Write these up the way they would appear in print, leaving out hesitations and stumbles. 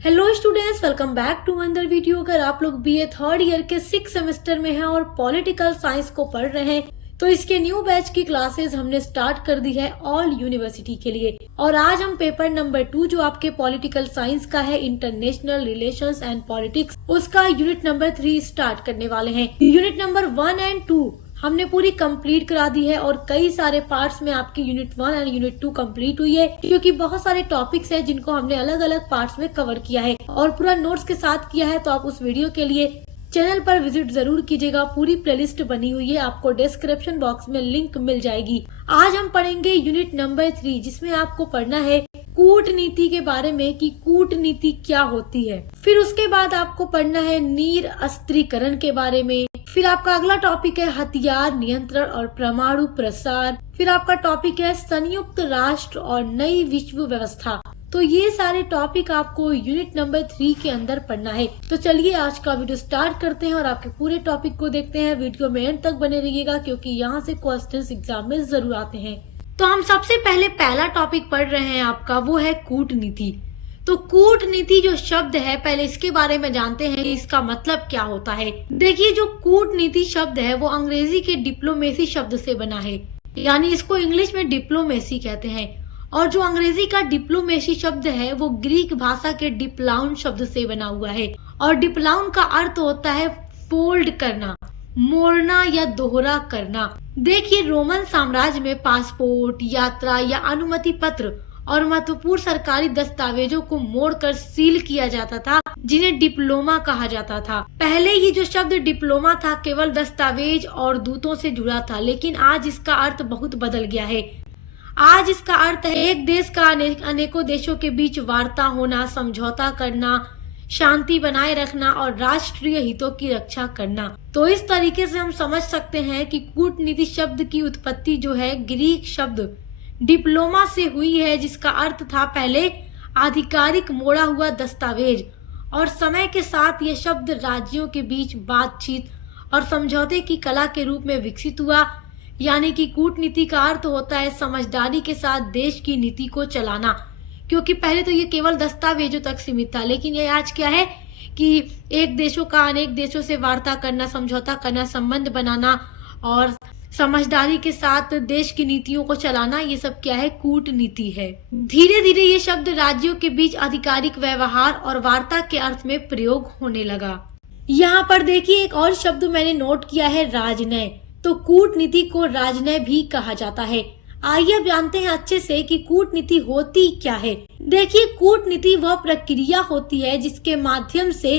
Hello students, welcome back to another video. अगर आप लोग बीए थर्ड ईयर के 6 सेमेस्टर में हैं और पॉलिटिकल साइंस को पढ़ रहे हैं तो इसके न्यू बैच की क्लासेस हमने स्टार्ट कर दी है ऑल यूनिवर्सिटी के लिए। और आज हम पेपर नंबर 2 जो आपके पॉलिटिकल साइंस का है, इंटरनेशनल रिलेशंस एंड पॉलिटिक्स, उसका यूनिट नंबर 3 स्टार्ट करने वाले हैं। यूनिट नंबर 1 एंड 2 हमने पूरी कंप्लीट करा दी है और कई सारे पार्ट्स में आपकी यूनिट 1 एंड यूनिट 2 कंप्लीट हुई है, क्योंकि बहुत सारे टॉपिक्स हैं जिनको हमने अलग अलग पार्ट्स में कवर किया है और पूरा नोट्स के साथ किया है। तो आप उस वीडियो के लिए चैनल पर विजिट जरूर कीजिएगा। पूरी प्लेलिस्ट बनी हुई है, आपको डिस्क्रिप्शन बॉक्स में लिंक मिल जाएगी। आज हम पढ़ेंगे यूनिट नंबर 3, जिसमें आपको पढ़ना है कूटनीति के बारे में कि कूटनीति क्या होती है। फिर उसके बाद आपको पढ़ना है निरस्त्रीकरण के बारे में। फिर आपका अगला टॉपिक है हथियार नियंत्रण और परमाणु प्रसार। फिर आपका टॉपिक है संयुक्त राष्ट्र और नई विश्व व्यवस्था। तो ये सारे टॉपिक आपको यूनिट नंबर 3 के अंदर पढ़ना है। तो चलिए आज का वीडियो स्टार्ट करते हैं और आपके पूरे टॉपिक को देखते हैं। वीडियो में एंड तक बने रहिएगा, क्योंकि यहाँ से क्वेश्चंस एग्जाम में जरूर आते हैं। तो हम सबसे पहले पहला टॉपिक पढ़ रहे हैं आपका, वो है कूटनीति। तो कूटनीति जो शब्द है, पहले इसके बारे में जानते हैं कि इसका मतलब क्या होता है। देखिए, जो कूटनीति शब्द है वो अंग्रेजी के डिप्लोमेसी शब्द से बना है, यानी इसको इंग्लिश में डिप्लोमेसी कहते हैं। और जो अंग्रेजी का डिप्लोमेसी शब्द है वो ग्रीक भाषा के डिप्लाउन शब्द से बना हुआ है। और डिप्लाउन का अर्थ होता है फोल्ड करना, मोड़ना या दोहरा करना। देखिए, रोमन साम्राज्य में पासपोर्ट, यात्रा या अनुमति पत्र और महत्वपूर्ण सरकारी दस्तावेजों को मोड़कर सील किया जाता था, जिन्हें डिप्लोमा कहा जाता था। पहले ये जो शब्द डिप्लोमा था केवल दस्तावेज और दूतों से जुड़ा था, लेकिन आज इसका अर्थ बहुत बदल गया है। आज इसका अर्थ है एक देश का अनेकों देशों के बीच वार्ता होना, समझौता करना, शांति बनाए रखना और राष्ट्रीय हितों की रक्षा करना। तो इस तरीके से हम समझ सकते हैं कि कूटनीति शब्द की उत्पत्ति जो है ग्रीक शब्द डिप्लोमा से हुई है, जिसका अर्थ था पहले आधिकारिक मोड़ा हुआ दस्तावेज। और समय के साथ यह शब्द राज्यों के बीच बातचीत और समझौते की कला के रूप में विकसित हुआ। यानी कि कूटनीति का अर्थ होता है समझदारी के साथ देश की नीति को चलाना, क्योंकि पहले तो ये केवल दस्तावेजों तक सीमित था, लेकिन ये आज क्या है कि एक देशों का अनेक देशों से वार्ता करना, समझौता करना, संबंध बनाना और समझदारी के साथ देश की नीतियों को चलाना, ये सब क्या है, कूटनीति है। धीरे धीरे ये शब्द राज्यों के बीच आधिकारिक व्यवहार और वार्ता के अर्थ में प्रयोग होने लगा। यहाँ पर देखिए, एक और शब्द मैंने नोट किया है, राजनय। तो कूटनीति को राजनय भी कहा जाता है। आइए अब जानते हैं अच्छे से कि कूटनीति होती क्या है। देखिए, कूटनीति वह प्रक्रिया होती है जिसके माध्यम से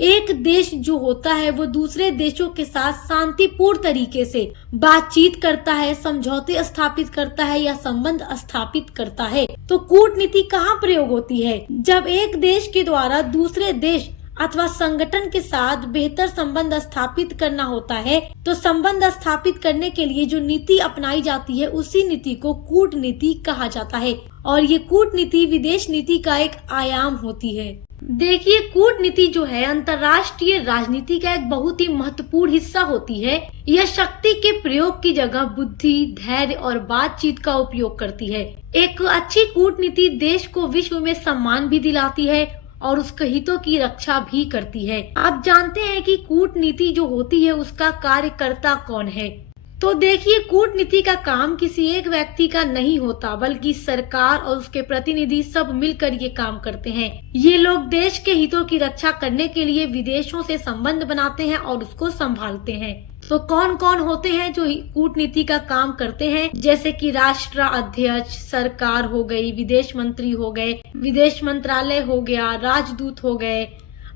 एक देश जो होता है वो दूसरे देशों के साथ शांतिपूर्ण तरीके से बातचीत करता है, समझौते स्थापित करता है या संबंध स्थापित करता है। तो कूटनीति कहाँ प्रयोग होती है? जब एक देश के द्वारा दूसरे देश अथवा संगठन के साथ बेहतर संबंध स्थापित करना होता है। तो संबंध स्थापित करने के लिए जो नीति अपनाई जाती है उसी नीति को कूटनीति कहा जाता है। और ये कूटनीति विदेश नीति का एक आयाम होती है। देखिए, कूटनीति जो है अंतर्राष्ट्रीय राजनीति का एक बहुत ही महत्वपूर्ण हिस्सा होती है। यह शक्ति के प्रयोग की जगह बुद्धि, धैर्य और बातचीत का उपयोग करती है। एक अच्छी कूटनीति देश को विश्व में सम्मान भी दिलाती है और उसके हितों की रक्षा भी करती है। आप जानते हैं कि कूटनीति जो होती है उसका कार्यकर्ता कौन है? तो देखिए, कूटनीति का काम किसी एक व्यक्ति का नहीं होता, बल्कि सरकार और उसके प्रतिनिधि सब मिलकर ये काम करते हैं। ये लोग देश के हितों की रक्षा करने के लिए विदेशों से संबंध बनाते हैं और उसको संभालते हैं। तो कौन कौन होते हैं जो कूटनीति का काम करते हैं? जैसे कि राष्ट्राध्यक्ष, सरकार हो गई, विदेश मंत्री हो गए, विदेश मंत्रालय हो गया, राजदूत हो गए,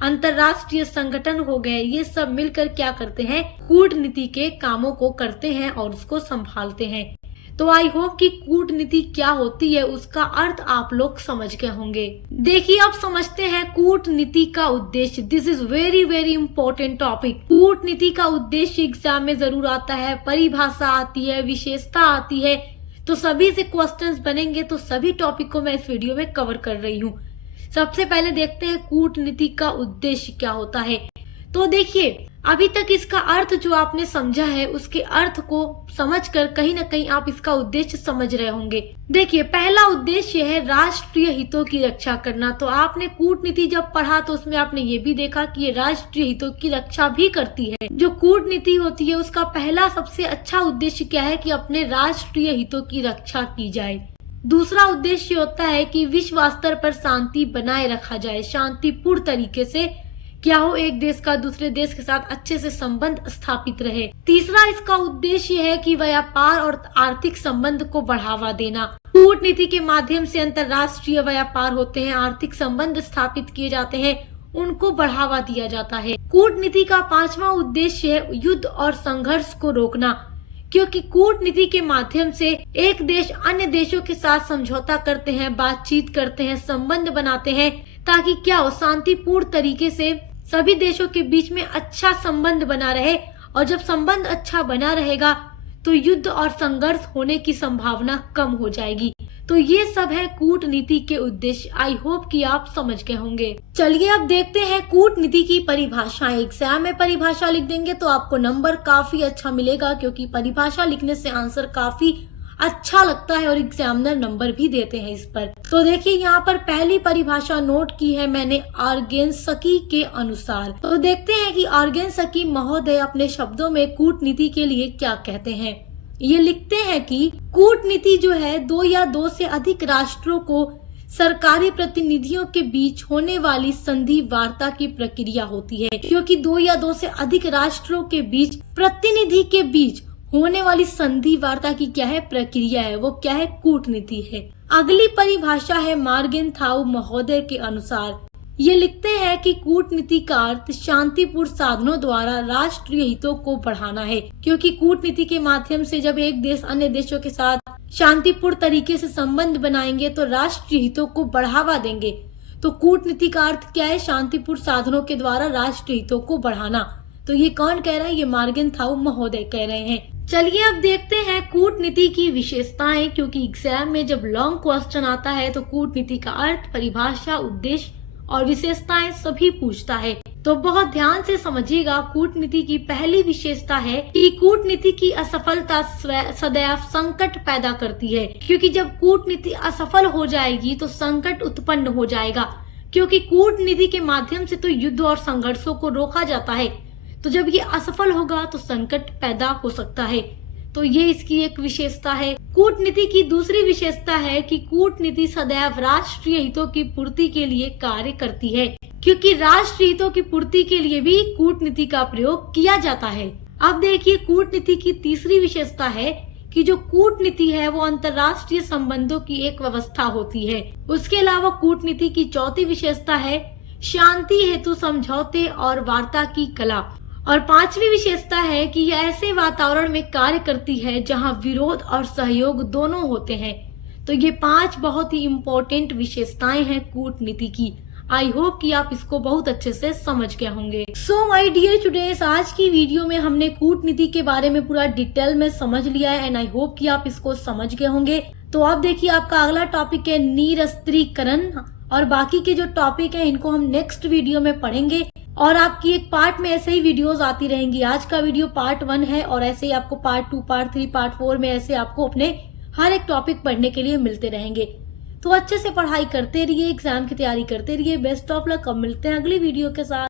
अंतर्राष्ट्रीय संगठन हो गए। ये सब मिलकर क्या करते हैं? कूटनीति के कामों को करते हैं और उसको संभालते हैं। तो आई होप कि कूटनीति क्या होती है उसका अर्थ आप लोग समझ गए होंगे। देखिए, अब समझते हैं कूटनीति का उद्देश्य। This is very very important topic. कूटनीति का उद्देश्य एग्जाम में जरूर आता है, परिभाषा आती है, विशेषता आती है। तो सभी से क्वेश्चंस बनेंगे, तो सभी टॉपिक को मैं इस वीडियो में कवर कर रही हूँ। सबसे पहले देखते हैं कूटनीति का उद्देश्य क्या होता है। तो देखिए, अभी तक इसका अर्थ जो आपने समझा है, उसके अर्थ को समझकर कहीं ना कहीं आप इसका उद्देश्य समझ रहे होंगे। देखिए, पहला उद्देश्य है राष्ट्रीय हितों की रक्षा करना। तो आपने कूटनीति जब पढ़ा तो उसमें आपने ये भी देखा कि ये राष्ट्रीय हितों की रक्षा भी करती है। जो कूटनीति होती है उसका पहला सबसे अच्छा उद्देश्य क्या है कि अपने राष्ट्रीय हितों की रक्षा की जाए। दूसरा उद्देश्य होता है कि विश्व स्तर पर शांति बनाए रखा जाए, शांतिपूर्ण तरीके से क्या हो, एक देश का दूसरे देश के साथ अच्छे से संबंध स्थापित रहे। तीसरा इसका उद्देश्य है कि व्यापार और आर्थिक संबंध को बढ़ावा देना। कूटनीति के माध्यम से अंतर्राष्ट्रीय व्यापार होते हैं, आर्थिक संबंध स्थापित किए जाते हैं, उनको बढ़ावा दिया जाता है। कूटनीति का पांचवा उद्देश्य है युद्ध और संघर्ष को रोकना, क्योंकि कूटनीति के माध्यम से एक देश अन्य देशों के साथ समझौता करते हैं, बातचीत करते हैं, संबंध बनाते हैं, ताकि क्या हो, शांतिपूर्ण तरीके से सभी देशों के बीच में अच्छा संबंध बना रहे। और जब संबंध अच्छा बना रहेगा तो युद्ध और संघर्ष होने की संभावना कम हो जाएगी। तो ये सब है कूटनीति के उद्देश्य। आई होप कि आप समझ गए होंगे। चलिए अब देखते हैं कूटनीति की परिभाषाएं। एग्जाम में परिभाषा लिख देंगे तो आपको नंबर काफी अच्छा मिलेगा, क्योंकि परिभाषा लिखने से आंसर काफी अच्छा लगता है और एग्जामिनर नंबर भी देते हैं इस पर। तो देखिए, यहाँ पर पहली परिभाषा नोट की है मैंने ऑर्गेनस्की के अनुसार। तो देखते हैं कि ऑर्गेनस्की महोदय अपने शब्दों में कूटनीति के लिए क्या कहते हैं। ये लिखते हैं कि कूटनीति जो है दो या दो से अधिक राष्ट्रों को सरकारी प्रतिनिधियों के बीच होने वाली संधि वार्ता की प्रक्रिया होती है। क्योंकि दो या दो से अधिक राष्ट्रों के बीच प्रतिनिधि के बीच होने वाली संधि वार्ता की क्या है, प्रक्रिया है, वो क्या है, कूटनीति है। अगली परिभाषा है मार्गेनथाउ महोदय के अनुसार। ये लिखते हैं कि कूटनीति का अर्थ शांतिपूर्ण साधनों द्वारा राष्ट्रीय हितों को बढ़ाना है। क्योंकि कूटनीति के माध्यम से जब एक देश अन्य देशों के साथ शांतिपूर्ण तरीके से संबंध बनाएंगे तो राष्ट्रीय हितों को बढ़ावा देंगे। तो कूटनीति का अर्थ क्या है, शांतिपूर्ण साधनों के द्वारा राष्ट्रीय हितों को बढ़ाना। तो ये कौन कह रहा है, ये मार्गेनथाउ महोदय कह रहे हैं। चलिए अब देखते हैं कूटनीति की विशेषताएं, क्योंकि एग्जाम में जब लॉन्ग क्वेश्चन आता है तो कूटनीति का अर्थ, परिभाषा, उद्देश्य और विशेषताएं सभी पूछता है। तो बहुत ध्यान से समझिएगा। कूटनीति की पहली विशेषता है कि कूटनीति की असफलता सदैव संकट पैदा करती है। क्योंकि जब कूटनीति असफल हो जाएगी तो संकट उत्पन्न हो जाएगा। क्योंकि कूटनीति के माध्यम से तो युद्ध और संघर्षों को रोका जाता है, तो जब ये असफल होगा तो संकट पैदा हो सकता है। तो ये इसकी एक विशेषता है। कूटनीति की दूसरी विशेषता है कि कूटनीति सदैव राष्ट्रीय हितों की पूर्ति के लिए कार्य करती है। क्योंकि राष्ट्रीय हितों की पूर्ति के लिए भी कूटनीति का प्रयोग किया जाता है। अब देखिए, कूटनीति की तीसरी विशेषता है कि जो कूटनीति है वो अंतर्राष्ट्रीय संबंधों की एक व्यवस्था होती है। उसके अलावा कूटनीति की चौथी विशेषता है शांति हेतु समझौते और वार्ता की कला। और पांचवी विशेषता है कि यह ऐसे वातावरण में कार्य करती है जहां विरोध और सहयोग दोनों होते हैं। तो ये 5 बहुत ही इम्पोर्टेंट विशेषताएं हैं कूटनीति की। आई होप कि आप इसको बहुत अच्छे से समझ गए होंगे। सो माय डियर स्टूडेंट्स, आज की वीडियो में हमने कूटनीति के बारे में पूरा डिटेल में समझ लिया है एंड आई होप कि आप इसको समझ गए होंगे। तो अब देखिए, आपका अगला टॉपिक है निरस्त्रीकरण, और बाकी के जो टॉपिक है इनको हम नेक्स्ट वीडियो में पढ़ेंगे। और आपकी एक पार्ट में ऐसे ही वीडियोस आती रहेंगी। आज का वीडियो पार्ट 1 है और ऐसे ही आपको पार्ट 2, पार्ट 3, पार्ट 4 में ऐसे आपको अपने हर एक टॉपिक पढ़ने के लिए मिलते रहेंगे। तो अच्छे से पढ़ाई करते रहिए, एग्जाम की तैयारी करते रहिए। Best of luck. अब मिलते हैं अगली वीडियो के साथ।